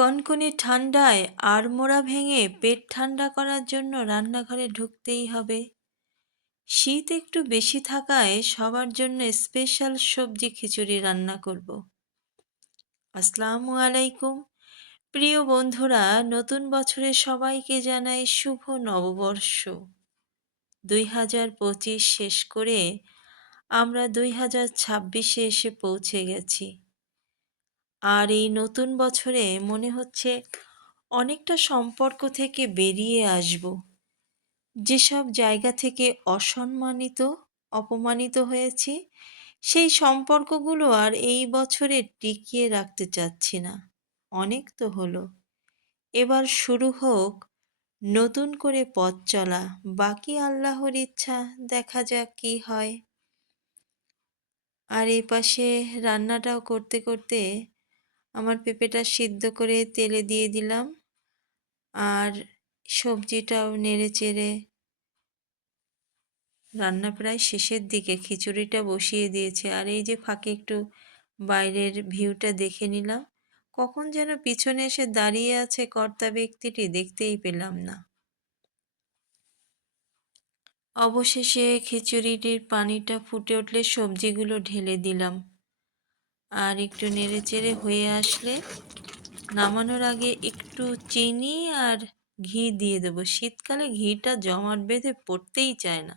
কনকনে ঠান্ডায় আড়মোড়া ভেঙে পেট ঠান্ডা করার জন্য রান্নাঘরে ঢুকতেই হবে। শীত একটু বেশি থাকায় সবার জন্য স্পেশাল সবজি খিচুড়ি রান্না করব। আসসালামু আলাইকুম। প্রিয় বন্ধুরা, নতুন বছরে সবাইকে জানাই শুভ নববর্ষ। 2025 শেষ করে আমরা 2026-এ এসে পৌঁছে গেছি। আর এই নতুন বছরে মনে হচ্ছে অনেকটা সম্পর্ক থেকে বেরিয়ে আসব। যেসব জায়গা থেকে অপমানিত হয়েছি, সেই সম্পর্কগুলো আর এই বছরে টিকিয়ে রাখতে চাচ্ছি না। অনেক তো হলো। এবার শুরু হোক নতুন করে পথ চলা। বাকি আল্লাহর ইচ্ছা, দেখা যাক কি হয়। আর এই পাশে রান্নাটাও করতে করতে আমার পেঁপেটা সিদ্ধ করে তেলে দিয়ে দিলাম। আর সবজিটাও নেড়েচেড়ে রান্না প্রায় শেষের দিকে, খিচুড়িটা বসিয়ে দিয়েছে। আর এই যে ফাঁকে একটু বাইরের ভিউটা দেখে নিলাম। কখন যেন পিছনে এসে দাঁড়িয়ে আছে কর্তা ব্যক্তিটি, দেখতেই পেলাম না। অবশেষে খিচুড়িটির পানিটা ফুটে উঠলে সবজিগুলো ঢেলে দিলাম। আর একটু নেড়েচেড়ে হয়ে আসলে নামানোর আগে একটু চিনি আর ঘি দিয়ে দেবো। শীতকালে ঘিটা জমাট বেঁধে পড়তেই চায় না।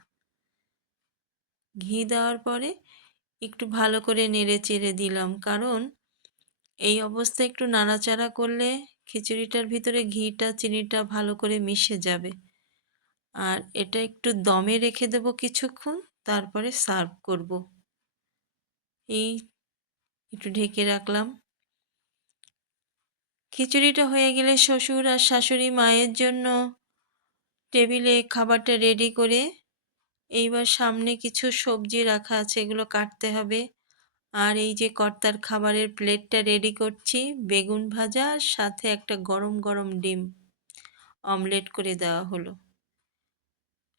ঘি দেওয়ার পরে একটু ভালো করে নেড়ে চেড়ে দিলাম, কারণ এই অবস্থায় একটু নাড়াচাড়া করলে খিচুড়িটার ভিতরে ঘিটা চিনিটা ভালো করে মিশে যাবে। আর এটা একটু দমে রেখে দেবো কিছুক্ষণ, তারপরে সার্ভ করব। এই একটু ঢেকে রাখলাম। খিচুড়িটা হয়ে গেলে শ্বশুর আর শাশুড়ি মায়ের জন্য টেবিলে খাবারটা রেডি করে, এইবার সামনে কিছু সবজি রাখা আছে, এগুলো কাটতে হবে। আর এই যে কর্তার খাবারের প্লেটটা রেডি করছি, বেগুন ভাজা আর সাথে একটা গরম গরম ডিম অমলেট করে দেওয়া হলো।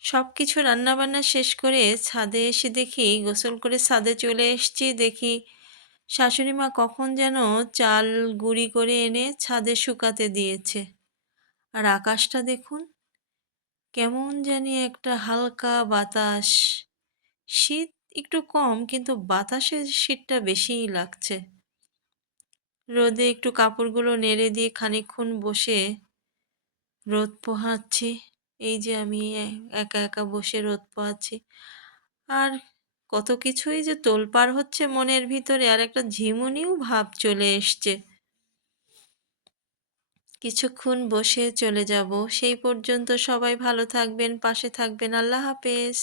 সব কিছু রান্নাবান্না শেষ করে ছাদে এসে দেখি, গোসল করে ছাদে চলে এসেছি, দেখি শাশুড়ি মা কখন যেন চাল গুঁড়ি করে এনে ছাদে শুকাতে দিয়েছে। আর আকাশটা দেখুন, কেমন জানি একটা হালকা বাতাস। শীত একটু কম, কিন্তু বাতাসের শীতটা বেশিই লাগছে। রোদে একটু কাপড়গুলো নেড়ে দিয়ে খানিকক্ষণ বসে রোদ পোহাচ্ছি। এই যে আমি একা একা বসে রোদ পোহাচ্ছি। আর কত কিছুই যে তোলপাড় হচ্ছে মনের ভিতরে, আর একটা ঝিমুনিও ভাব চলে এসছে। কিছুক্ষণ বসে চলে যাব। সেই পর্যন্ত সবাই ভালো থাকবেন, পাশে থাকবেন। আল্লাহ হাফেজ।